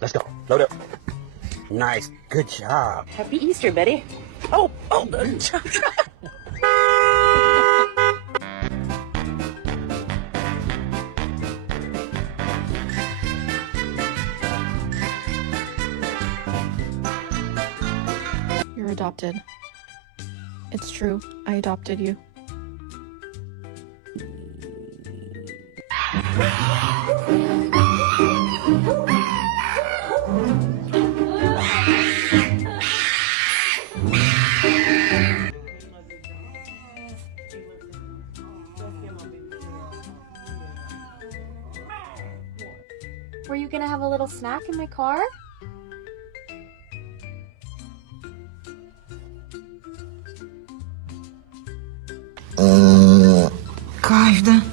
Let's go. Load up. Nice. Good job. Happy Easter, Betty. Oh. You're adopted. It's true. I adopted you. Were you gonna have a little snack in my car?